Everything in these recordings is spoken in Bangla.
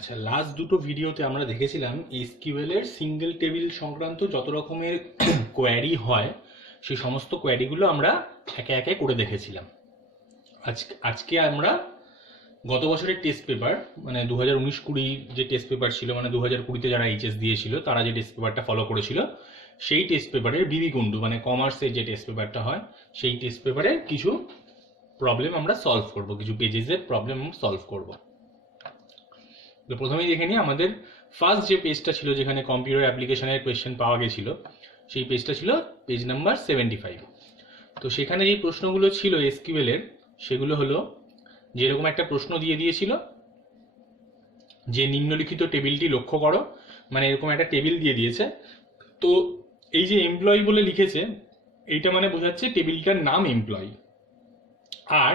আচ্ছা, লাস্ট দুটো ভিডিওতে আমরা দেখেছিলাম এসকিউএল এর সিঙ্গেল টেবিল সংক্রান্ত যত রকমের কোয়ারি হয় সেই সমস্ত কোয়ারিগুলো আমরা একে একে করে দেখেছিলাম। আজকে আমরা গত বছরের টেস্ট পেপার মানে 2019-20 যে টেস্ট পেপার ছিল, মানে 2020-তে যারা এইচএস দিয়েছিল তারা যে টেস্ট পেপারটা ফলো করেছিল সেই টেস্ট পেপারের বিবি কুন্ডু মানে কমার্সের যে টেস্ট পেপারটা হয় সেই টেস্ট পেপারের কিছু প্রবলেম আমরা সলভ করব, কিছু পেজেসের প্রবলেম আমরা সলভ করব। তো প্রথমেই দেখে নিই আমাদের ফার্স্ট যে পেজটা ছিল যেখানে কম্পিউটার অ্যাপ্লিকেশনের কোয়েশ্চেন পাওয়া গেছিল, সেই পেজটা ছিল পেজ নাম্বার 75। তো সেখানে যে প্রশ্নগুলো ছিল এসকিউএল এর সেগুলো হলো, যেরকম একটা প্রশ্ন দিয়ে দিয়েছিল যে নিম্নলিখিত টেবিলটি লক্ষ্য করো, মানে এরকম একটা টেবিল দিয়ে দিয়েছে। তো এই যে এমপ্লয়ি বলে লিখেছে এইটা মানে বোঝাচ্ছে টেবিলটার নাম এমপ্লয়ি, আর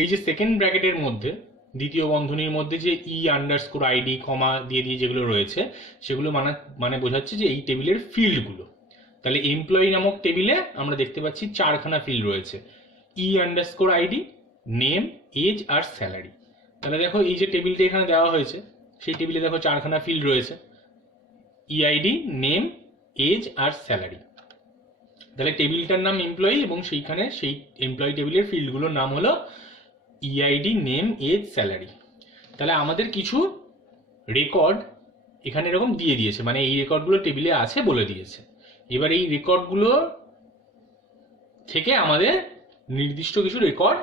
এই যে সেকেন্ড ব্র্যাকেটের মধ্যে দ্বিতীয় বন্ধনীর মধ্যে যে ই_আইডি কমা দিয়ে দিয়ে যেগুলো রয়েছে সেগুলো মানে বোঝাচ্ছে যে এই টেবিলের ফিল্ডগুলো। তাহলে এমপ্লয়ি নামক টেবিলে আমরা দেখতে পাচ্ছি 4খানা ফিল্ড রয়েছে, ই_আইডি, নেম, এজ আর স্যালারি। তাহলে দেখো এই যে টেবিলটা এখানে দেওয়া হয়েছে সেই টেবিলে দেখো 4খানা ফিল্ড রয়েছে, ইআইডি, নেম, এজ আর স্যালারি। তাহলে টেবিলটার নাম এমপ্লয়ি এবং সেইখানে সেই এমপ্লয়ি টেবিলের ফিল্ডগুলোর নাম হলো ইআইডি, নেম, এজ, স্যালারি। তাহলে আমাদের কিছু রেকর্ড এখানে এরকম দিয়ে দিয়েছে, মানে এই রেকর্ডগুলো টেবিলে আছে বলে দিয়েছে। এবার এই রেকর্ডগুলো থেকে আমাদের নির্দিষ্ট কিছু রেকর্ড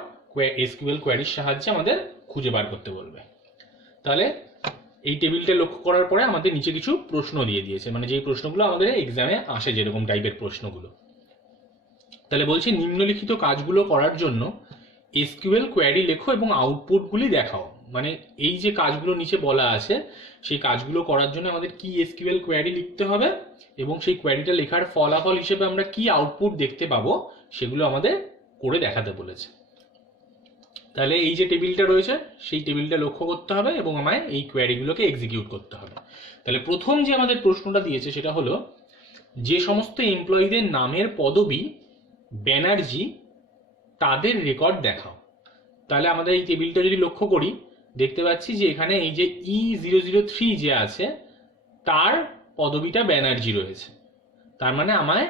এসকিউএল কোয়ারির সাহায্যে আমাদের খুঁজে বার করতে বলবে। তাহলে এই টেবিলটা লক্ষ্য করার পরে আমাদের নিচে কিছু প্রশ্ন দিয়ে দিয়েছে, মানে যেই প্রশ্নগুলো আমাদের এক্সামে আসে যেরকম টাইপের প্রশ্নগুলো। তাহলে বলছি নিম্নলিখিত কাজগুলো করার জন্য এসকিউএল কোয়ারি লেখো এবং আউটপুটগুলি দেখাও। মানে এই যে কাজগুলো নিচে বলা আছে সেই কাজগুলো করার জন্য আমাদের কি এসকিউএল কোয়ারি লিখতে হবে এবং সেই কোয়ারিটা লেখার ফলাফল হিসেবে আমরা কি আউটপুট দেখতে পাবো সেগুলো আমাদের করে দেখাতে বলেছে। তাহলে এই যে টেবিলটা রয়েছে সেই টেবিলটা লক্ষ্য করতে হবে এবং আমায় এই কোয়ারিগুলোকে এক্সিকিউট করতে হবে। তাহলে প্রথম যে আমাদের প্রশ্নটা দিয়েছে সেটা হলো, যে সমস্ত এমপ্লয়ীদের নামের পদবি ব্যানার্জি তাদের রেকর্ড দেখাও। তাহলে আমাদের এই টেবিলটা যদি লক্ষ্য করি দেখতে পাচ্ছি যে এখানে এই যে E003 যে আছে তার পদবিটা ব্যানার্জি রয়েছে। তার মানে আমায়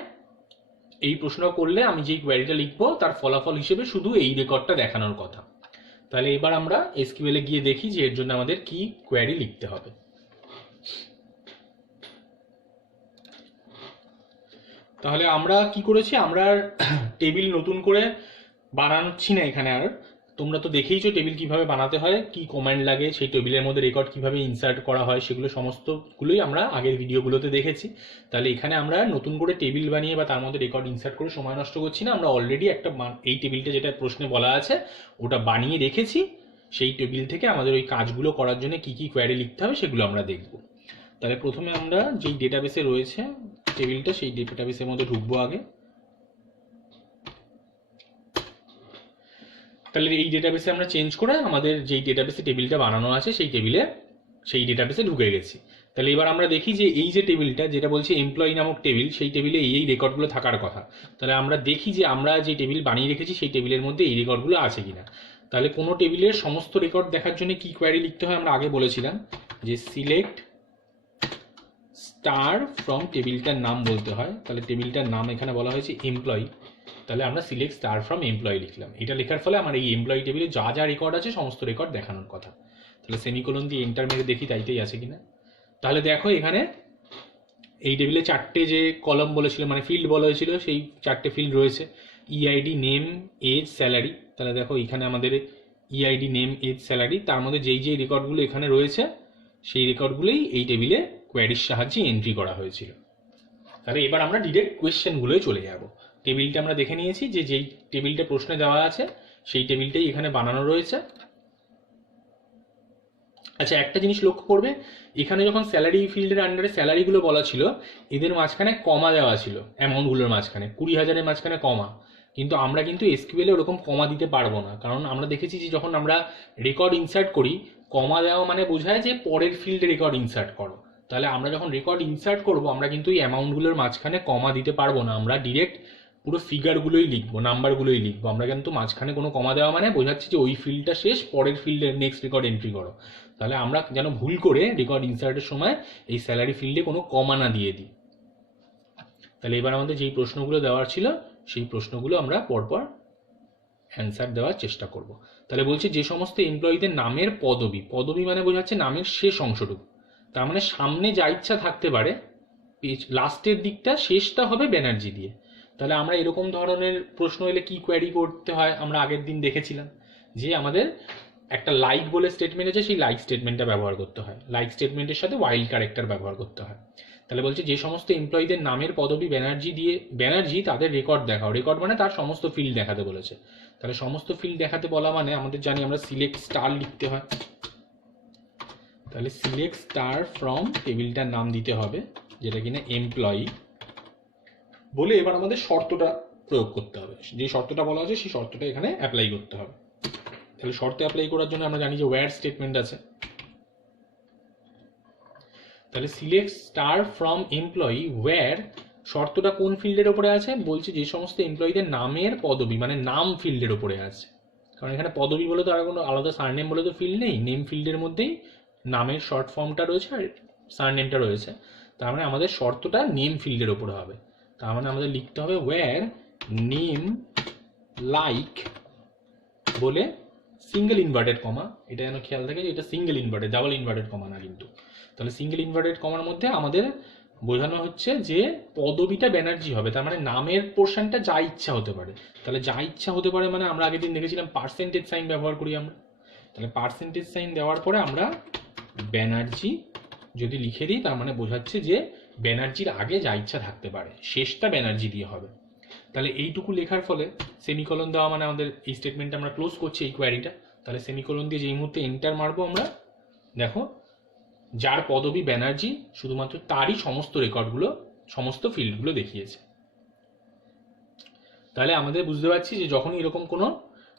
এই প্রশ্ন করলে আমি যেই কোয়ারিটা লিখবো তার ফলাফল হিসেবে শুধু এই রেকর্ডটা দেখানোর কথা। তাহলে এবার আমরা এসকিউএল এ গিয়ে দেখি যে এর জন্য আমাদের কি কোয়ারি লিখতে হবে। তাহলে আমরা কি করেছি, আমরা টেবিল নতুন করে বানাচ্ছি না এখানে। আর তোমরা তো দেখেইছো টেবিল কিভাবে বানাতে হয়, কি কমান্ড লাগে, সেই টেবিলের মধ্যে রেকর্ড কিভাবে ইনসার্ট করা হয় সেগুলো সমস্তগুলোই আমরা আগের ভিডিওগুলোতে দেখেছি। তাহলে এখানে আমরা নতুন করে টেবিল বানিয়ে বা তার মধ্যে রেকর্ড ইনসার্ট করে সময় নষ্ট করছি না। আমরা অলরেডি একটা এই টেবিলটা যেটা প্রশ্নে বলা আছে ওটা বানিয়ে রেখেছি। সেই টেবিল থেকে আমাদের ওই কাজগুলো করার জন্য কি কি কোয়ারি লিখতে হবে সেগুলো আমরা দেখব। তাহলে প্রথমে আমরা যেই ডেটাবেসে রয়েছে টেবিলটা সেই ডেটাবেসের মধ্যে ঢুকবো আগে। তাহলে এই ডেটাবেসে আমরা চেঞ্জ করে আমাদের যেই ডেটাবেসে টেবিলটা বানানো আছে সেই ডেটাবেসে ঢুকে গেছি। তাহলে এবার আমরা দেখি যে এই যে টেবিলটা যেটা বলছে এমপ্লয়ি নামক টেবিল, সেই টেবিলে এই রেকর্ডগুলো থাকার কথা। তাহলে আমরা দেখি যে আমরা যে টেবিল বানিয়ে রেখেছি সেই টেবিলের মধ্যে এই রেকর্ডগুলো আছে কিনা। তাহলে কোনো টেবিলের সমস্ত রেকর্ড দেখার জন্য কি কোয়ারি লিখতে হয় আমরা আগে বলেছিলাম যে সিলেক্ট স্টার ফ্রম টেবিলটার নাম বলতে হয়। তাহলে টেবিলটার নাম এখানে বলা হয়েছে এমপ্লয়ি, তাহলে আমরা সিলেক্ট স্টার ফ্রম এমপ্লয়ি লিখলাম। এটা লেখার ফলে আমার এই এমপ্লয়ি টেবিলে যা যা রেকর্ড আছে সমস্ত রেকর্ড দেখানোর কথা। তাহলে সেমিকোলন দিয়ে এন্টার মেরে দেখি তাইতেই আছে কিনা। তাহলে দেখো এখানে এই টেবিলে 4টে যে কলম বলেছিল মানে ফিল্ড বলা হয়েছিল সেই 4টে ফিল্ড রয়েছে, ইআইডি, নেম, এজ, স্যালারি। তাহলে দেখো এখানে আমাদের ইআইডি, নেম, এজ, স্যালারি, তার মধ্যে যেই যেই রেকর্ডগুলো এখানে রয়েছে সেই রেকর্ডগুলোই এই টেবিলে কোয়ারির সাহায্যে এন্ট্রি করা হয়েছিল। তাহলে এবার আমরা ডিরেক্ট কোয়েশ্চেনগুলোয় চলে যাব। টেবিলটা আমরা দেখে নিয়েছি যে যেই টেবিলটা প্রশ্নে দেওয়া আছে সেই টেবিলটাই এখানে বানানো রয়েছে। আচ্ছা, একটা জিনিস লক্ষ্য করবে, এখানে যখন স্যালারি ফিল্ডের আন্ডারে স্যালারিগুলো বলা ছিল এদের মাঝখানে কমা দেওয়া ছিল, অ্যামাউন্টগুলোর মাঝখানে 20,000-এর মাঝখানে কমা। কিন্তু আমরা কিন্তু এসকিউএল এ ওরকম কমা দিতে পারবো না, কারণ আমরা দেখেছি যে যখন আমরা রেকর্ড ইনসার্ট করি কমা দেওয়া মানে বোঝায় যে পরের ফিল্ডে রেকর্ড ইনসার্ট করো। তাহলে আমরা যখন রেকর্ড ইনসার্ট করব আমরা কিন্তু এই অ্যামাউন্টগুলোর মাঝখানে কমা দিতে পারবো না, আমরা ডিরেক্ট পুরো ফিগারগুলোই লিখবো, নাম্বারগুলোই লিখবো আমরা, কিন্তু মাঝখানে কোনো কমা দেওয়া মানে বোঝাচ্ছি যে ওই ফিল্ডটা শেষ, পরের ফিল্ডের নেক্সট রেকর্ড এন্ট্রি করো। তাহলে আমরা যেন ভুল করে রেকর্ড ইনসার্টের সময় এই স্যালারি ফিল্ডে কোনো কমা না দিয়ে দিই। তাহলে এবার আমাদের যেই প্রশ্নগুলো দেওয়ার ছিল সেই প্রশ্নগুলো আমরা পরপর অ্যান্সার দেওয়ার চেষ্টা করব। তাহলে বলছি যে সমস্ত এমপ্লয়ীদের নামের পদবি, পদবি মানে বোঝাচ্ছে নামের শেষ অংশটুকু, তার মানে সামনে যা ইচ্ছা থাকতে পারে, লাস্টের দিকটা শেষটা হবে ব্যানার্জি দিয়ে। তাহলে আমরা এরকম ধরনের প্রশ্ন এলে কি কোয়ারি করতে হয় আমরা আগের দিন দেখেছিলাম, যে আমাদের একটা লাইক বলে স্টেটমেন্ট আছে, সেই লাইক স্টেটমেন্টটা ব্যবহার করতে হয়, লাইক স্টেটমেন্টের সাথে ওয়াইল্ড ক্যারেক্টার ব্যবহার করতে হয়। তাহলে বলছে যে সমস্ত এমপ্লয়ীদের নামের পদবি ব্যানার্জি তাদের রেকর্ড দেখাও। রেকর্ড মানে তার সমস্ত ফিল্ড দেখাতে বলেছে। তাহলে সমস্ত ফিল্ড দেখাতে বলা মানে আমাদের জানি আমরা সিলেক্ট স্টার লিখতে হয়। তাহলে সিলেক্ট স্টার ফ্রম টেবিলটার নাম দিতে হবে, যেটা কিনা এমপ্লয়ি বলে এবার আমাদের শর্তটা প্রয়োগ করতে হবে, যে শর্তটা বলা আছে সেই শর্তটা এখানে অ্যাপ্লাই করতে হবে। তাহলে শর্ত অ্যাপ্লাই করার জন্য আমরা জানি যে ওয়্যার স্টেটমেন্ট আছে। তাহলে select star from employee where শর্তটা কোন ফিল্ডের ওপরে আছে, বলছে যে সমস্ত এমপ্লয়ীদের নামের পদবি মানে নাম ফিল্ডের ওপরে আছে। কারণ এখানে পদবি বলে তো আর কোনো আলাদা সারনেম বলে তো ফিল্ড নেই, নেম ফিল্ডের মধ্যেই নামের শর্ট ফর্মটা রয়েছে আর সারনেমটা রয়েছে। তার মানে আমাদের শর্তটা নেম ফিল্ডের ওপরে হবে। তার মানে আমাদের লিখতে হবে ওয়্যার নেম লাইক বলে সিঙ্গেল ইনভার্টেড কমা, এটা যেন খেয়াল থাকে যে এটা single inverted, double inverted comma না কিন্তু। তাহলে সিঙ্গেল ইনভার্টেড কমার মধ্যে আমাদের বোঝানো হচ্ছে যে পদবিটা ব্যানার্জি হবে, তার মানে নামের পোর্শনটা যা ইচ্ছা হতে পারে। তাহলে যা ইচ্ছা হতে পারে মানে আমরা আগের দিন দেখেছিলাম পার্সেন্টেজ সাইন ব্যবহার করি আমরা। তাহলে পার্সেন্টেজ সাইন দেওয়ার পরে আমরা ব্যানার্জি যদি লিখে দিই তার মানে বোঝাচ্ছে যে ব্যানার্জির আগে যা ইচ্ছা থাকতে পারে, শেষটা ব্যানার্জি দিয়ে হবে। তাহলে এইটুকু লেখার ফলে সেমিকোলন দেওয়া মানে আমাদের এই স্টেটমেন্টটা আমরা ক্লোজ করছি এই কোয়ারিটা। তাহলে সেমিকোলন দিয়ে যেই মুহূর্তে এন্টার মারবো আমরা, দেখো যার পদবি ব্যানার্জি শুধুমাত্র তারই সমস্ত রেকর্ডগুলো, সমস্ত ফিল্ডগুলো দেখিয়েছে। তাহলে আমাদের বুঝতে পারছি যে যখনই এরকম কোনো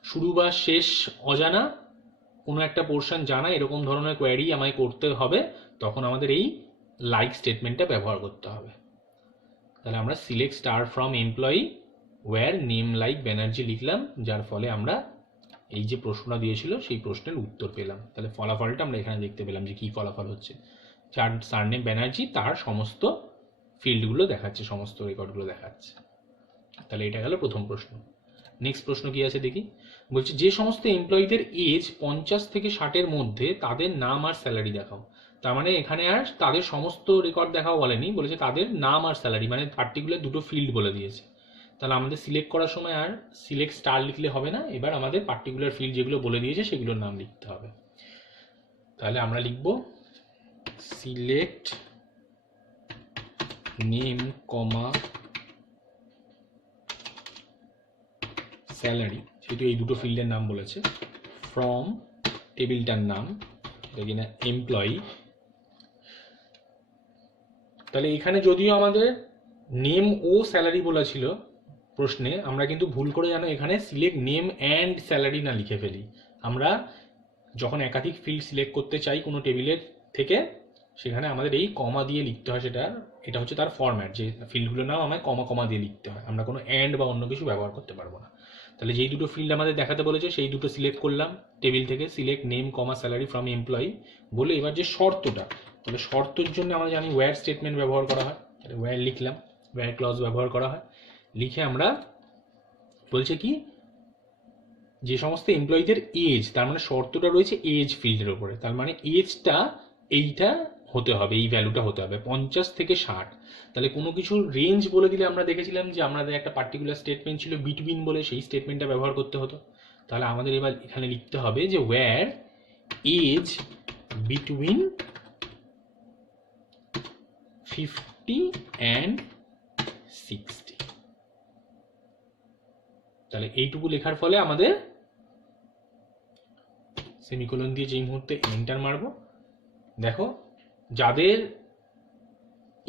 শুরু বা শেষ অজানা, কোনো একটা পোর্শন জানা, এরকম ধরনের কোয়ারি আমায় করতে হবে, তখন আমাদের এই লাইক স্টেটমেন্টটা ব্যবহার করতে হবে। তাহলে আমরা select star from employee where name like Banerjee লিখলাম, যার ফলে আমরা এই যে প্রশ্নটা দিয়েছিল সেই প্রশ্নের উত্তর পেলাম। তাহলে ফলাফলটা আমরা এখানে দেখতে পেলাম যে কি ফলাফল হচ্ছে, যার সারনেম ব্যানার্জি তার সমস্ত ফিল্ডগুলো দেখাচ্ছে, সমস্ত রেকর্ডগুলো দেখাচ্ছে। তাহলে এটা গেল প্রথম প্রশ্ন। নেক্সট প্রশ্ন কি আছে দেখি, বলছে যে সমস্ত এমপ্লয়ীদের এজ 50 থেকে 60-এর মধ্যে তাদের নাম আর স্যালারি দেখাও। তার মানে এখানে আর তাদের সমস্ত রেকর্ড দেখাও বলেনি, বলেছে তাদের নাম আর স্যালারি, মানে পার্টিকুলার দুটো ফিল্ড বলে দিয়েছে। তাহলে আমাদের সিলেক্ট করার সময় আর সিলেক্ট স্টার লিখলে হবে না, এবার আমাদের পার্টিকুলার ফিল্ড যেগুলো বলে দিয়েছে সেগুলোর নাম লিখতে হবে। তাহলে আমরা লিখব সিলেক্ট নেম কমা স্যালারি, সেহেতু এই দুটো ফিল্ডের নাম বলেছে, ফ্রম টেবিলটার নাম এটা কিনা এমপ্লয়ি। তাহলে এখানে যদিও আমাদের নেম ও স্যালারি বলা ছিল প্রশ্নে, আমরা কিন্তু ভুল করে যেন এখানে সিলেক্ট নেম অ্যান্ড স্যালারি না লিখে ফেলি। আমরা যখন একাধিক ফিল্ড সিলেক্ট করতে চাই কোনো টেবিলের থেকে, সেখানে আমাদের এই কমা দিয়ে লিখতে হয়, এটা হচ্ছে তার ফরম্যাট, যে ফিল্ডগুলোর নাম আমায় কমা কমা দিয়ে লিখতে হয়, আমরা কোনো অ্যান্ড বা অন্য কিছু ব্যবহার করতে পারবো না। তাহলে যেই দুটো ফিল্ড আমাদের দেখাতে বলেছে সেই দুটো সিলেক্ট করলাম টেবিল থেকে, select name comma salary from employee বলে। এবার যে শর্তটা, তাহলে শর্তের জন্য আমরা জানি ওয়্যার স্টেটমেন্ট ব্যবহার করা হয়, তাহলে ওয়্যার লিখলাম, ওয়্যার ক্লজ ব্যবহার করা হয়। লিখে আমরা বলছে কি যে সমস্ত এমপ্লয়ীদের এজ, তার মানে শর্তটা রয়েছে এজ ফিল্ডের উপরে, তার মানে এজটা এইটা হতে হবে, এই ভ্যালুটা হতে হবে 50 থেকে 60। তাহলে কোনো কিছুর রেঞ্জ বলে দিলে আমরা দেখেছিলাম যে আমাদের একটা পার্টিকুলার স্টেটমেন্ট ছিল বিটুইন বলে, সেই স্টেটমেন্টটা ব্যবহার করতে হতো। তাহলে আমাদের এবার এখানে লিখতে হবে যে ওয়্যার এজ বিটুইন 50 and 60। তাহলে এইটুকু লেখার ফলে আমাদের সেমিকোলন দিয়ে যেই মুহূর্তে এন্টার মারবো, দেখো যাদের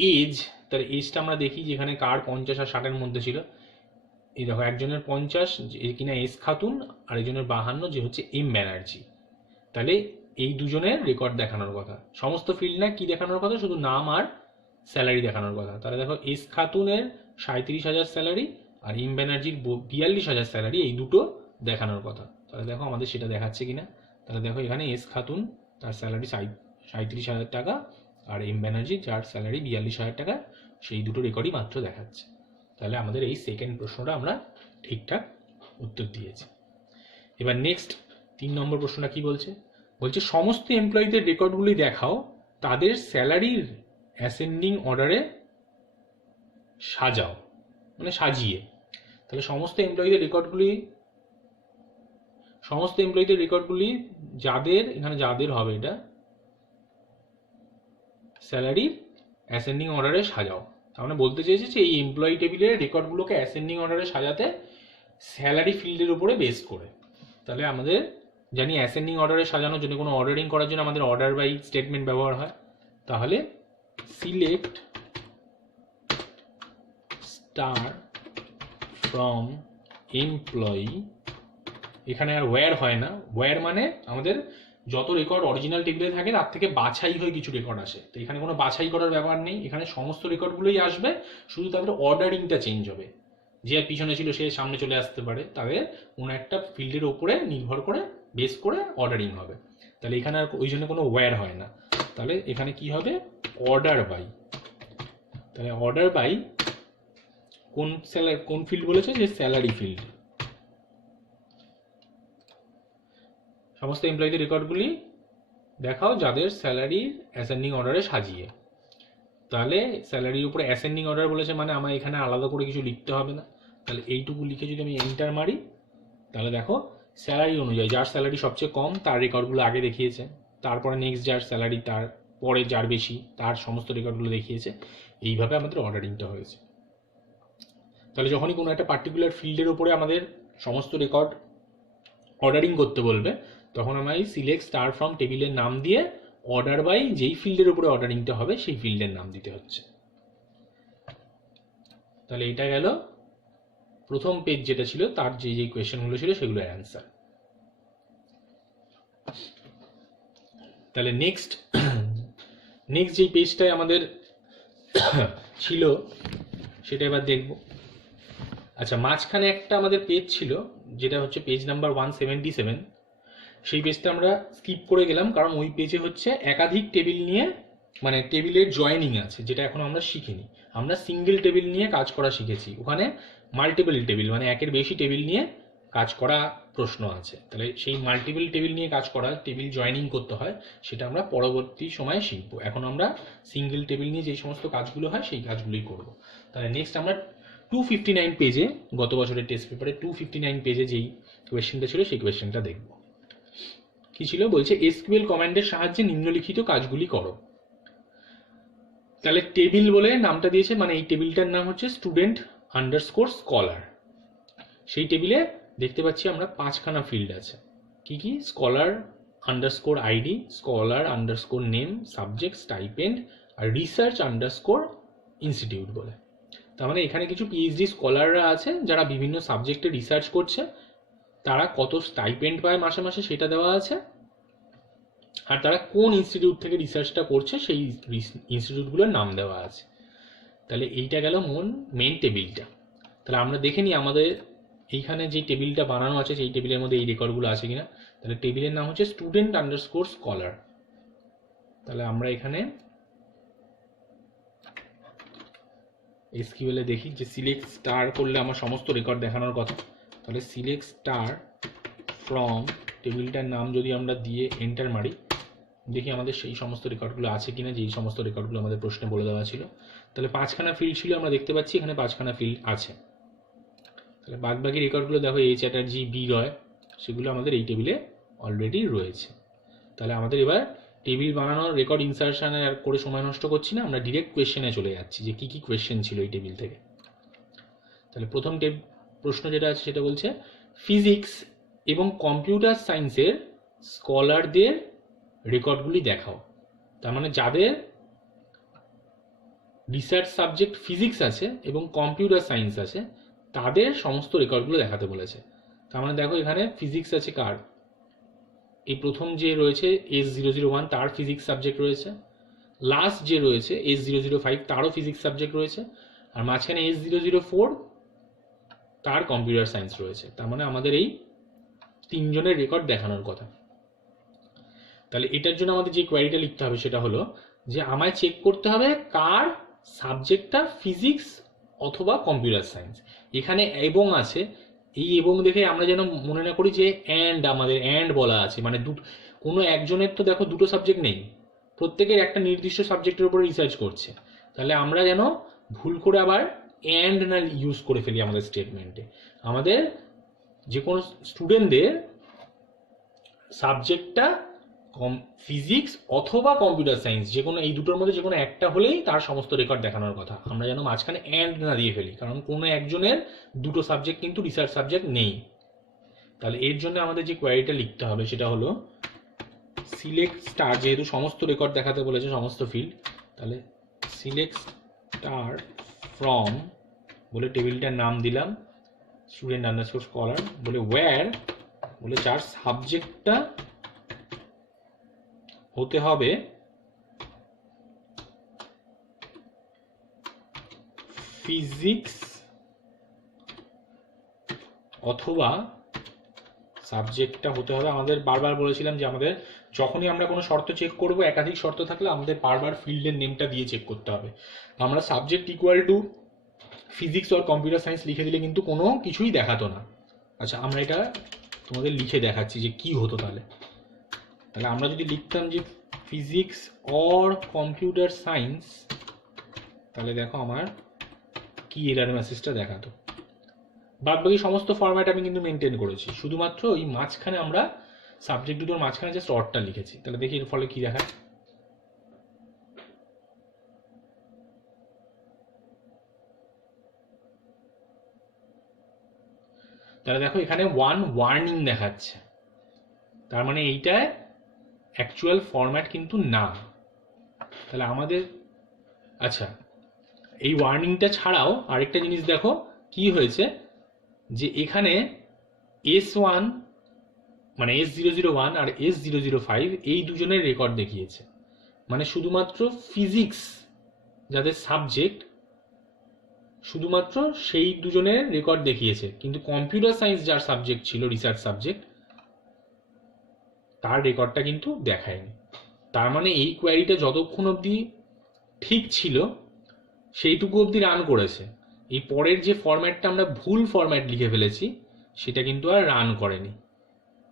এজ, তার এজটা আমরা দেখি যেখানে কার 50 আর 60-এর মধ্যে ছিল। এই দেখো একজনের 50 কিনা এস খাতুন, আর একজনের 52 যে হচ্ছে এম ব্যানার্জি। তাহলে এই দুজনের রেকর্ড দেখানোর কথা, সমস্ত ফিল্ড না কি দেখানোর কথা, শুধু নাম আর স্যালারি দেখানোর কথা। তাহলে দেখো এস খাতুনের 37,000 স্যালারি আর এম ব্যানার্জির 42,000 স্যালারি, এই দুটো দেখানোর কথা। তাহলে দেখো আমাদের সেটা দেখাচ্ছে কিনা। তাহলে দেখো এখানে এস খাতুন, তার স্যালারি 37,000 টাকা, আর এম ব্যানার্জি যার স্যালারি 42,000 টাকা, সেই দুটো রেকর্ডই মাত্র দেখাচ্ছে। তাহলে আমাদের এই সেকেন্ড প্রশ্নটা আমরা ঠিকঠাক উত্তর দিয়েছি। এবার নেক্সট 3 নম্বর প্রশ্নটা কি বলছে, বলছে সমস্ত এমপ্লয়ীদের রেকর্ডগুলি দেখাও, তাদের স্যালারির অ্যাসেন্ডিং অর্ডারে সাজাও, মানে সাজিয়ে। তাহলে সমস্ত এমপ্লয়ীদের রেকর্ডগুলি যাদের, এখানে যাদের হবে এটা, স্যালারির অ্যাসেন্ডিং অর্ডারে সাজাও। তার মানে বলতে চেয়েছে যে এই এমপ্লয়ি টেবিলের রেকর্ডগুলোকে অ্যাসেন্ডিং অর্ডারে সাজাতে স্যালারি ফিল্ডের উপরে বেস করে। তাহলে আমাদের জানি অ্যাসেন্ডিং অর্ডারে সাজানোর জন্য, কোনো অর্ডারিং করার জন্য আমাদের অর্ডার বাই স্টেটমেন্ট ব্যবহার হয়। তাহলে সিলেক্ট স্টার ফ্রম এমপ্লয়ি, এখানে আর ওয়্যার হয় না। ওয়্যার মানে আমাদের যত রেকর্ড অরিজিনাল টেবিলে থাকে তার থেকে বাছাই হয়ে কিছু রেকর্ড আসে, তো এখানে কোনো বাছাই করার ব্যাপার নেই, এখানে সমস্ত রেকর্ডগুলোই আসবে, শুধু তাদের অর্ডারিংটা চেঞ্জ হবে। যে আর পিছনে ছিল সে সামনে চলে আসতে পারে, তাদের কোনো একটা ফিল্ডের ওপরে নির্ভর করে বেস করে অর্ডারিং হবে। তাহলে এখানে আর ওই জন্য কোনো ওয়্যার হয় না। তাহলে এখানে কি হবে, অর্ডার বাই। তাহলে অর্ডার বাই কোন ফিল্ড বলেছে, যে স্যালারি ফিল্ড। সমস্ত এমপ্লয়ীদের রেকর্ডগুলি দেখাও যাদের স্যালারির অ্যাসেন্ডিং অর্ডারে সাজিয়ে। তাহলে স্যালারির উপরে অ্যাসেন্ডিং অর্ডার বলেছে, মানে আমার এখানে আলাদা করে কিছু লিখতে হবে না। তাহলে এইটুকু লিখে যদি আমি এন্টার মারি, তাহলে দেখো স্যালারি অনুযায়ী যার স্যালারি সবচেয়ে কম তার রেকর্ডগুলো আগে দেখিয়েছে, তারপরে নেক্সট যার স্যালারি তার পরে যার বেশি তার সমস্ত রেকর্ডগুলো দেখিয়েছে। এইভাবে আমাদের অর্ডারিংটা হয়েছে। তাহলে যখনই কোনো একটা পার্টিকুলার ফিল্ডের উপরে আমাদের সমস্ত রেকর্ড অর্ডারিং করতে বলবে, তখন আমরা এই সিলেক্ট স্টার ফ্রম টেবিলের নাম দিয়ে অর্ডার বাই যেই ফিল্ডের উপরে অর্ডারিংটা হবে সেই ফিল্ডের নাম দিতে হচ্ছে। তাহলে এটা গেল প্রথম পেজ যেটা ছিল, তার যে যে কোয়েশ্চেনগুলো ছিল সেগুলোর অ্যান্সার। তাহলে নেক্সট যেই পেজটায় আমাদের ছিল সেটা এবার দেখব। আচ্ছা, মাঝখানে একটা আমাদের পেজ ছিল যেটা হচ্ছে পেজ নাম্বার 177। সেই পেজটা আমরা স্কিপ করে গেলাম, কারণ ওই পেজে হচ্ছে একাধিক টেবিল নিয়ে, মানে টেবিলের জয়েনিং আছে, যেটা এখন আমরা শিখিনি। আমরা সিঙ্গেল টেবিল নিয়ে কাজ করা শিখেছি, ওখানে মাল্টিপল টেবিল মানে একের বেশি টেবিল নিয়ে কাজ করা প্রশ্ন আছে। তাহলে সেই মাল্টিপল টেবিল নিয়ে কাজ করা, টেবিল জয়েনিং করতে হয়, সেটা আমরা পরবর্তী সময়ে শিখবো। এখন আমরা সিঙ্গেল টেবিল নিয়ে যে সমস্ত কাজগুলো হয় সেই কাজগুলোই করব। তাহলে নেক্সট আমরা 259 পেজে, গত বছরের টেস্ট পেপারে 259 পেজে যেই কোয়েশ্চেনটা ছিল সেই কোয়েশ্চেনটা দেখব। কি ছিল, বলছে এসকিউএল কমান্ডের সাহায্যে নিম্নলিখিত কাজগুলি করো। তাহলে টেবিল বলে নামটা দিয়েছে, মানে এই টেবিলটার নাম হচ্ছে স্টুডেন্ট আন্ডারস্কোর স্কলার। সেই টেবিলে দেখতে পাচ্ছি আমরা 5খানা ফিল্ড আছে। কি কি, scholar underscore ID, scholar underscore name, subject, stipend, আর রিসার্চ আন্ডারস্কোর ইনস্টিটিউট বলে। তার মানে এখানে কিছু পিএইচডি স্কলাররা আছে যারা বিভিন্ন সাবজেক্টে রিসার্চ করছে, তারা কত স্টাইপেন্ড পায় মাসে মাসে সেটা দেওয়া আছে, আর তারা কোন ইনস্টিটিউট থেকে রিসার্চটা করছে সেই ইনস্টিটিউটগুলোর নাম দেওয়া আছে। তাহলে এইটা গেল মেন টেবিলটা। তাহলে আমরা দেখে নিই আমাদের এইখানে যে টেবিলটা বানানো আছে সেই টেবিলের মধ্যে এই রেকর্ডগুলো আছে কিনা। তাহলে টেবিলের নাম হচ্ছে স্টুডেন্ট আন্ডারস্কোর স্কলার। তাহলে আমরা এখানে এসকিউএল এ দেখি যে সিলেক্ট স্টার করলে আমার সমস্ত রেকর্ড দেখানোর কথা। তাহলে সিলেক্ট স্টার ফ্রম টেবিলটার নাম যদি আমরা দিয়ে এন্টার মারি, দেখি আমাদের সেই সমস্ত রেকর্ডগুলো আছে কিনা যেই সমস্ত রেকর্ডগুলো আমাদের প্রশ্নে বলে দেওয়া ছিল। তাহলে 5খানা ফিল্ড ছিল, আমরা দেখতে পাচ্ছি এখানে 5খানা ফিল্ড আছে। তাহলে বাদ বাকি রেকর্ডগুলো দেখো, এ চ্যাটার্জি, বি রয়, সেগুলো আমাদের এই টেবিলে অলরেডি রয়েছে। তাহলে আমাদের এবার টেবিল বানানোর, রেকর্ড ইনসার্শন আর করে সময় নষ্ট করছি না, আমরা ডিরেক্ট কোয়েশ্চেনে চলে যাচ্ছি যে কি কি কোয়েশ্চেন ছিল এই টেবিল থেকে। তাহলে প্রথম প্রশ্ন যেটা আছে সেটা বলছে ফিজিক্স এবং কম্পিউটার সায়েন্সের স্কলারদের রেকর্ডগুলি দেখাও। তার মানে যাদের রিসার্চ সাবজেক্ট ফিজিক্স আছে এবং কম্পিউটার সায়েন্স আছে তাদের সমস্ত রেকর্ডগুলো দেখাতে বলেছে। তার মানে দেখো এখানে ফিজিক্স আছে কার, এই প্রথম যে রয়েছে S001 তার ফিজিক্স সাবজেক্ট রয়েছে, লাস্ট যে রয়েছে S005 তারও ফিজিক্স সাবজেক্ট রয়েছে, আর মাঝখানে S004 তার কম্পিউটার সায়েন্স রয়েছে। তার মানে আমাদের এই তিনজনের রেকর্ড দেখানোর কথা। তাহলে এটার জন্য আমাদের যে কোয়ারিটা লিখতে হবে সেটা হলো যে আমায় চেক করতে হবে কার সাবজেক্টটা ফিজিক্স অথবা কম্পিউটার সায়েন্স। এখানে এবং আছে, এই এবং দেখে আমরা যেন মনে না করি যে আমাদের বলা আছে, মানে কোনো একজনের তো দেখো দুটো সাবজেক্ট নেই, প্রত্যেকের একটা নির্দিষ্ট সাবজেক্টের উপরে রিসার্চ করছে। তাহলে আমরা যেন ভুল করে আবার না ইউজ করে ফেলি আমাদের স্টেটমেন্টে। আমাদের যে কোনো স্টুডেন্টদের সাবজেক্টটা ফিজিক্স অথবা কম্পিউটার সায়েন্স, যে কোনো এই দুটোর মধ্যে যে কোনো একটা হলেই তার সমস্ত রেকর্ড দেখানোর কথা। আমরা যেন মাঝখানে না দিয়ে ফেলি, কারণ কোনো একজনের দুটো সাবজেক্ট কিন্তু রিসার্চ সাবজেক্ট নেই। তাহলে এর জন্য আমাদের যে কোয়ারিটা লিখতে হবে সেটা হলো সিলেক্ট স্টার, যেহেতু সমস্ত রেকর্ড দেখাতে বলেছে সমস্ত ফিল্ড, তাহলে সিলেক্ট স্টার ফ্রম বলে টেবিলটার নাম দিলাম স্টুডেন্ট আন্ডারস্কোর স্কলার, বলে ওয়্যার বলে যার সাবজেক্টটা হতে হবে ফিজিক্স অথবা সাবজেক্টটা হতে হবে, আমাদের বারবার বলেছিলাম যে আমাদের যখনই আমরা কোনো শর্ত চেক করব, একাধিক শর্ত থাকলে আমাদের বারবার ফিল্ডের নেমটা দিয়ে চেক করতে হবে। আমরা সাবজেক্ট ইকুয়াল টু ফিজিক্স আর কম্পিউটার সায়েন্স লিখে দিলে কিন্তু কোনো কিছুই দেখাতো না। আচ্ছা, আমরা এটা তোমাদের লিখে দেখাচ্ছি যে কি হতো। তাহলে আমরা যদি লিখতাম যে ফিজিক্স অর কম্পিউটার সায়েন্স, তাহলে দেখো আমার কি এরর মেসেজটা দেখাতো। বাদ বাকি সমস্ত ফরম্যাট আমি কিন্তু মেনটেন করেছি, শুধুমাত্র ওই মাঝখানে আমরা সাবজেক্ট দুটোর মাঝখানে জাস্ট অরটা লিখেছি। তাহলে দেখি এর ফলে কি দেখায়। তাহলে দেখো এখানে ওয়ান ওয়ার্নিং দেখাচ্ছে, তার মানে এইটা অ্যাকচুয়াল ফরম্যাট কিন্তু না। তাহলে আমাদের আচ্ছা, এই ওয়ার্নিংটা ছাড়াও আরেকটা জিনিস দেখো কি হয়েছে, যে এখানে S1 মানে S001 আর S005 এই দুজনের রেকর্ড দেখিয়েছে, মানে শুধুমাত্র ফিজিক্স যাদের সাবজেক্ট শুধুমাত্র সেই দুজনের রেকর্ড দেখিয়েছে, কিন্তু কম্পিউটার সায়েন্স যার সাবজেক্ট ছিল রিসার্চ সাবজেক্ট তার রেকর্ডটা কিন্তু দেখায়নি। তার মানে এই কোয়ারিটা যতক্ষণ অবধি ঠিক ছিল সেইটুকু অবধি রান করেছে, এই পরের যে ফরম্যাটটা আমরা ভুল ফরম্যাট লিখে ফেলেছি সেটা কিন্তু আর রান করেনি,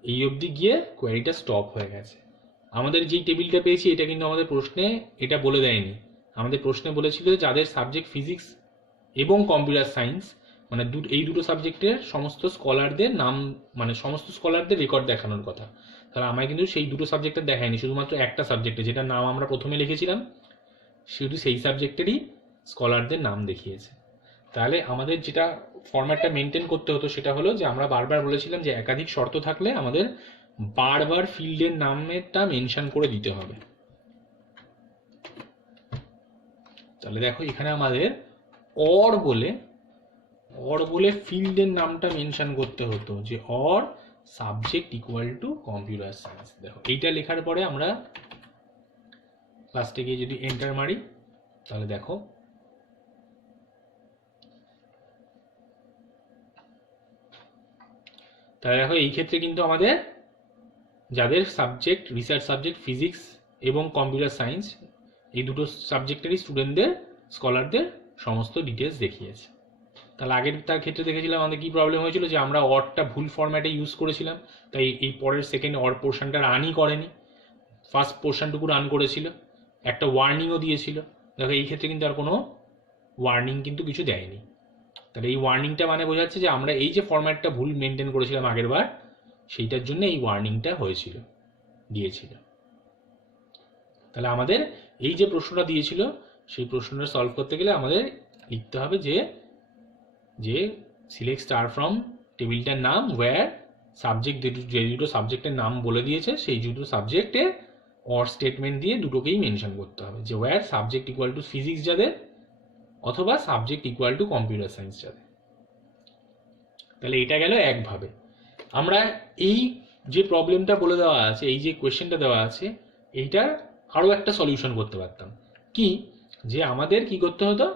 এই অবধি গিয়ে কোয়ারিটা স্টপ হয়ে গেছে। আমাদের যেই টেবিলটা পেয়েছি এটা কিন্তু আমাদের প্রশ্নে এটা বলে দেয়নি, আমাদের প্রশ্নে বলেছিল যাদের সাবজেক্ট ফিজিক্স এবং কম্পিউটার সায়েন্স, মানে এই দুটো সাবজেক্টের সমস্ত স্কলারদের নাম, মানে সমস্ত স্কলারদের রেকর্ড দেখানোর কথা। তাহলে আমায় কিন্তু সেই দুটো সাবজেক্টের দেখায়নি, শুধুমাত্র একটা সাবজেক্টে যেটা নাম আমরা প্রথমে লিখেছিলাম শুধু সেই সাবজেক্টেরই স্কলারদের নাম দেখিয়েছে। তাহলে আমাদের যেটা ফরম্যাটটা মেনটেন করতে হতো সেটা হলো যে আমরা বারবার বলেছিলাম যে একাধিক শর্ত থাকলে আমাদের বারবার ফিল্ডের নামেরটা মেনশন করে দিতে হবে। তাহলে দেখো এখানে আমাদের অর বলে ফিল্ডের নামটা মেনশন করতে হতো, যে or subject equal to computer science. দেখো এইটা লেখার পরে আমরা লাস্টে গিয়ে যদি এন্টার মারি তাহলে দেখো এই ক্ষেত্রে কিন্তু আমাদের যাদের সাবজেক্ট রিসার্চ সাবজেক্ট ফিজিক্স এবং কম্পিউটার সায়েন্স এই দুটো সাবজেক্টেরই স্টুডেন্টদের স্কলারদের সমস্ত ডিটেলস দেখিয়েছে। তাহলে আগের তার ক্ষেত্রে দেখেছিলাম আমাদের কি প্রবলেম হয়েছিল, যে আমরা অরটা ভুল ফরম্যাটে ইউজ করেছিলাম, তাই এই পরের সেকেন্ড অর পোর্শনটা রানই করেনি, ফার্স্ট পোর্শনটুকু রান করেছিল, একটা ওয়ার্নিংও দিয়েছিল। দেখো এই ক্ষেত্রে কিন্তু আর কোনো ওয়ার্নিং কিন্তু কিছু দেয়নি। তাহলে এই ওয়ার্নিংটা মানে বোঝাচ্ছে যে আমরা এই যে ফরম্যাটটা ভুল মেনটেন করেছিলাম আগের বার সেইটার জন্য এই ওয়ার্নিংটা দিয়েছিল। তাহলে আমাদের এই যে প্রশ্নটা দিয়েছিল সেই প্রশ্নটা সলভ করতে গেলে আমাদের লিখতে হবে যে সিলেক্ট স্টার ফ্রম টেবিলটার নাম ওয়্যার সাবজেক্ট, যে দুটো সাবজেক্টের নাম বলে দিয়েছে সেই দুটো সাবজেক্টে অর স্টেটমেন্ট দিয়ে দুটোকেই মেনশন করতে হবে, যে where subject equal to physics যাদের অথবা subject equal to computer science যাদের। তাহলে এটা গেল একভাবে। আমরা এই যে প্রবলেমটা বলে দেওয়া আছে, এই যে কোয়েশ্চেনটা দেওয়া আছে, এইটার আরও একটা সলিউশন করতে পারতাম কি, যে আমাদের কি করতে হতো,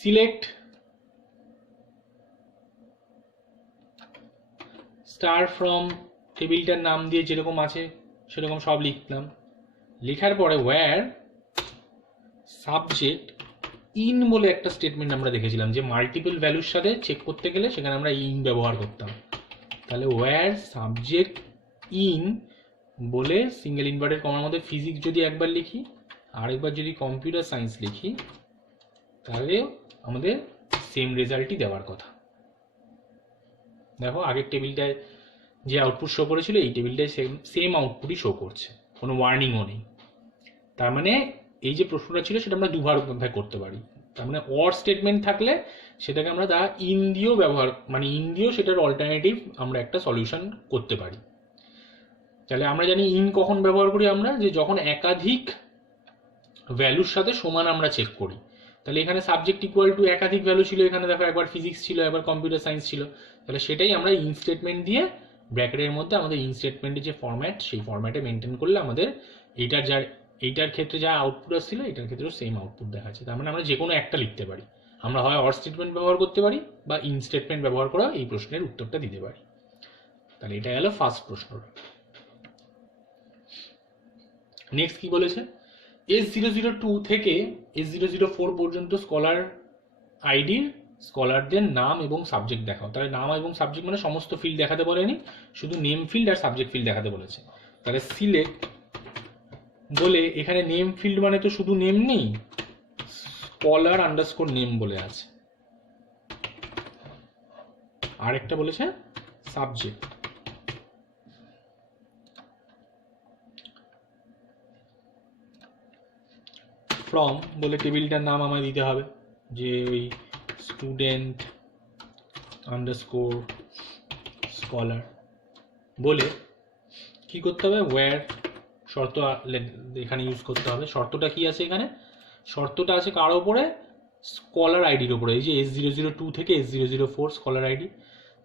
সিলেক্ট স্টার ফ্রম টেবিলটার নাম দিয়ে যেরকম আছে সেরকম সব লিখলাম। লেখার পরে ওয়্যার সাবজেক্ট ইন বলে একটা স্টেটমেন্ট আমরা দেখেছিলাম, যে মাল্টিপল ভ্যালুর সাথে চেক করতে গেলে সেখানে আমরা ইন ব্যবহার করতাম। তাহলে ওয়্যার সাবজেক্ট ইন বলে সিঙ্গেল ইনভার্টেড কমার মধ্যে ফিজিক্স যদি একবার লিখি, আরেকবার যদি কম্পিউটার সায়েন্স লিখি, তাহলে আমাদের সেম রেজাল্টই দেওয়ার কথা। দেখো আগের টেবিলটায় যে আউটপুট শো করেছিল এই টেবিলটায় সেম আউটপুটই শো করছে, কোনো ওয়ার্নিংও নেই। তার মানে এই যে প্রশ্নটা ছিল সেটা আমরা দুবার করতে পারি। তার মানে অর স্টেটমেন্ট থাকলে সেটাকে আমরা দা ইন দিয়েও ব্যবহার, মানে ইন দিয়েও সেটার অল্টারনেটিভ আমরা একটা সলিউশন করতে পারি। তাহলে আমরা জানি ইন কখন ব্যবহার করি আমরা, যে যখন একাধিক ভ্যালুর সাথে সমান আমরা চেক করি। তাহলে এখানে সাবজেক্ট ইকুয়াল টু একাধিক ভ্যালু ছিল, এখানে দেখো একবার ফিজিক্স ছিল, একবার কম্পিউটার সায়েন্স ছিল, তাহলে সেটাই আমরা ইন স্টেটমেন্ট দিয়ে ব্র্যাকেটের মধ্যে আমাদের ইন স্টেটমেন্টের যে ফরম্যাট সেই ফরম্যাটে মেনটেন করলে আমাদের এইটার ক্ষেত্রে যা আউটপুট আসছিল এটার ক্ষেত্রেও সেম আউটপুট দেখাচ্ছে। তার মানে আমরা যে কোনো একটা লিখতে পারি, আমরা হয় অর স্টেটমেন্ট ব্যবহার করতে পারি বা ইন স্টেটমেন্ট ব্যবহার করা এই প্রশ্নের উত্তরটা দিতে পারি। তাহলে এটা গেল ফার্স্ট প্রশ্ন। নেক্সট কি বলেছে, S002 থেকে S004 পর্যন্ত স্কলার আইডির স্কলারদের নাম এবং সাবজেক্ট দেখাও। তাহলে নাম এবং সাবজেক্ট মানে সমস্ত ফিল্ড দেখাতে বলেনি, শুধু নেম ফিল্ড আর সাবজেক্ট ফিল্ড দেখাতে বলেছে। তাহলে সিলেক্ট বলে এখানে নেম ফিল্ড মানে তো শুধু নেম নেই, স্কলার আন্ডারস্কোর নেম বলে আছে, আর একটা বলেছে সাবজেক্ট। ফ্রম বলে টেবিলটার নাম আমায় দিতে হবে, যে ওই স্টুডেন্ট আন্ডারস্কোর স্কলার বলে কি করতে হবে, ওয়্যার শর্ত এখানে ইউজ করতে হবে। শর্তটা কি আছে এখানে, শর্তটা আছে কার ওপরে, স্কলার আইডির ওপরে, এই যে S002 থেকে S004 স্কলার আইডি।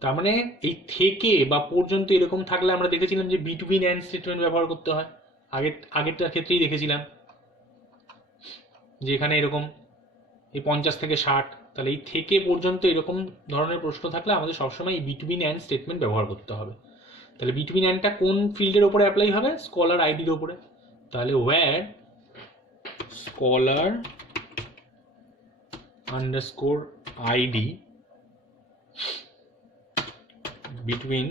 তার মানে এই থেকে বা পর্যন্ত এরকম থাকলে আমরা দেখেছিলাম যে বিটুইন অ্যান্ড স্টেটমেন্ট ব্যবহার করতে হয়, আগেরটার ক্ষেত্রেই দেখেছিলাম যে এখানে এরকম এই 50 থেকে 60, তাহলে এই থেকে পর্যন্ত এরকম ধরনের প্রশ্ন থাকলে আমাদের সবসময় এই বিটুইন অ্যান্ড স্টেটমেন্ট ব্যবহার করতে হবে। তাহলে বিটুইন অ্যান্ডটা কোন ফিল্ডের ওপরে অ্যাপ্লাই হবে, স্কলার আইডির ওপরে। তাহলে where scholar underscore ID between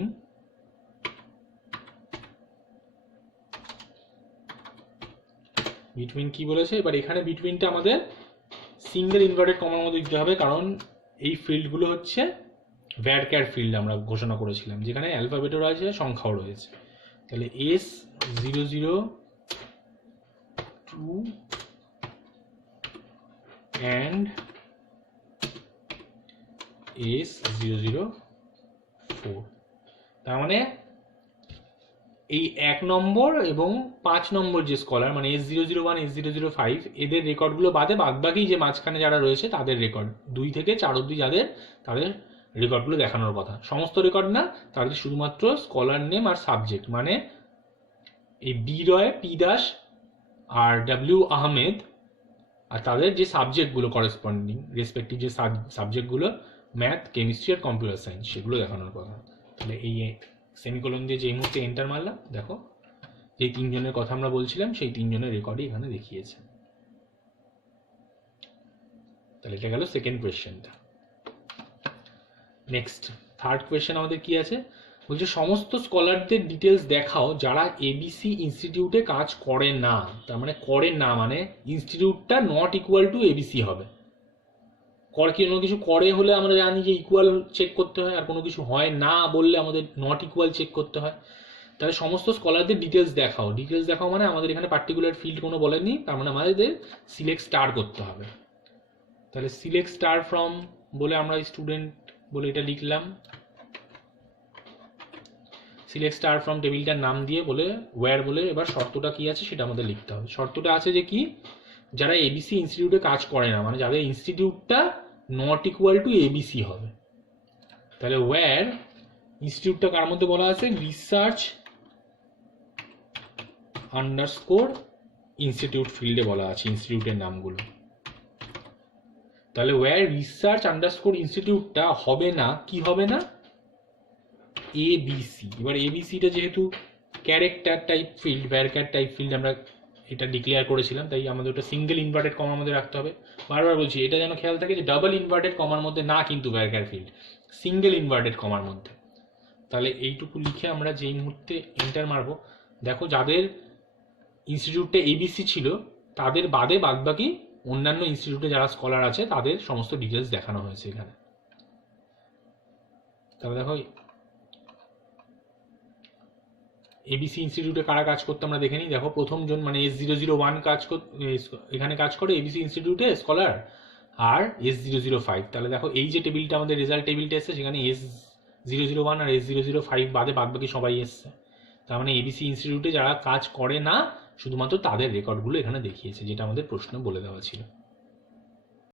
কি বলেছে, এবার এখানে বিটুইনটা আমাদের সিঙ্গেল ইনভার্টেড কমার মধ্যে দিতে হবে, কারণ এই ফিল্ডগুলো হচ্ছে ভ্যারক্যার ফিল্ড আমরা ঘোষণা করেছিলাম, যেখানে অ্যালফাবেটও রয়েছে সংখ্যাও রয়েছে। তাহলে S002 and S004, তার মানে এই 1 নম্বর এবং 5 নম্বর যে স্কলার মানে S001 S005 এদের রেকর্ডগুলো বাদে বাদবাকি যে মাঝখানে যারা রয়েছে তাদের রেকর্ড 2 থেকে 4 অবধি যাদের, তাদের রেকর্ডগুলো দেখানোর কথা। সমস্ত রেকর্ড না, তাদের শুধুমাত্র স্কলার নেম আর সাবজেক্ট, মানে এই বি রয়, পি দাস আর ডব্লিউ আহমেদ, আর তাদের যে সাবজেক্টগুলো করেসপন্ডিং রেসপেক্টিভ যে সাবজেক্টগুলো ম্যাথ, কেমিস্ট্রি আর কম্পিউটার সায়েন্স, সেগুলো দেখানোর কথা। তাহলে এই সেমিকোলন দিয়ে যেই মুহূর্তে এন্টার মারলাম, দেখো যে 3 জনের কথা আমরা বলছিলাম সেই 3 জনের রেকর্ডই এখানে দেখিয়েছে। তাহলে এটা গেল সেকেন্ড কোয়েশ্চেনটা। নেক্সট থার্ড কোয়েশ্চেন আমাদের কি আছে, বলছে সমস্ত স্কলারদের ডিটেলস দেখাও যারা এবিসি ইনস্টিটিউটে কাজ করে না। তার মানে করে না মানে ইনস্টিটিউটটা নট ইকুয়াল টু এবিসি হবে। কোনো কিছু করে হলে আমরা জানি যে ইকুয়াল চেক করতে হয়, আর কোনো কিছু হয় না বললে আমাদের নট ইকুয়াল চেক করতে হয়। তাহলে সমস্ত স্কলারদের ডিটেলস দেখাও, ডিটেলস দেখাও মানে আমাদের এখানে পার্টিকুলার ফিল্ড কোনো বলেনি, তার মানে আমাদের সিলেক্ট স্টার করতে হবে। তাহলে সিলেক্ট স্টার ফ্রম বলে আমরা স্টুডেন্ট বলে এটা লিখলাম, সিলেক্ট স্টার ফ্রম টেবিলটার নাম দিয়ে বলে ওয়্যার বলে, এবার শর্তটা কি আছে সেটা আমাদের লিখতে হবে। শর্তটা আছে যে কি, যারা এবিসি ইনস্টিটিউটে কাজ করে না, মানে যাদের ইনস্টিটিউটটা নট ইকুয়াল টু এবিসি হবে। তাহলে ওয়্যার ইনস্টিটিউটটা কার মধ্যে বলা আছে, রিসার্চ আন্ডারস্কোর ইনস্টিটিউট ফিল্ডে বলা আছে ইনস্টিটিউটের নামগুলো। তাহলে ওয়্যার রিসার্চ আন্ডারস্কোর ইনস্টিটিউটটা হবে না, কি হবে না, ABC। এবার এবিসিটা যেহেতু character type field, varchar type field আমরা এটা ডিক্লেয়ার করেছিলাম, তাই আমাদের ওটা সিঙ্গেল ইনভার্টেড কমার মধ্যে রাখতে হবে। বারবার বলছি এটা যেন খেয়াল থাকে যে ডাবল ইনভার্টেড কমার মধ্যে না, কিন্তু ভ্যারকার ফিল্ড সিঙ্গেল ইনভার্টেড কমার মধ্যে। তাহলে এইটুকু লিখে আমরা যেই মুহূর্তে এন্টার মারবো, দেখো যাদের ইনস্টিটিউটটা এবিসি ছিল তাদের বাদে বাদবাকি অন্যান্য ইনস্টিটিউটে যারা স্কলার আছে তাদের সমস্ত ডিটেলস দেখানো হয়েছে এখানে। তাহলে দেখো এবিসি ইনস্টিটিউটে কারা কাজ করতে আমরা দেখে নিই। দেখো প্রথম জন মানে S001 এখানে কাজ করে এবিসি ইনস্টিটিউটে স্কলার, আর S005। তাহলে দেখো এই যে টেবিলটা আমাদের রেজাল্ট টেবিলটা এসছে সেখানে S001 আর S005 বাদে বাদবাকি সবাই এসছে। তার মানে এবিসি ইনস্টিটিউটে যারা কাজ করে না শুধুমাত্র তাদের রেকর্ডগুলো এখানে দেখিয়েছে, যেটা আমাদের প্রশ্ন বলে দেওয়া ছিল।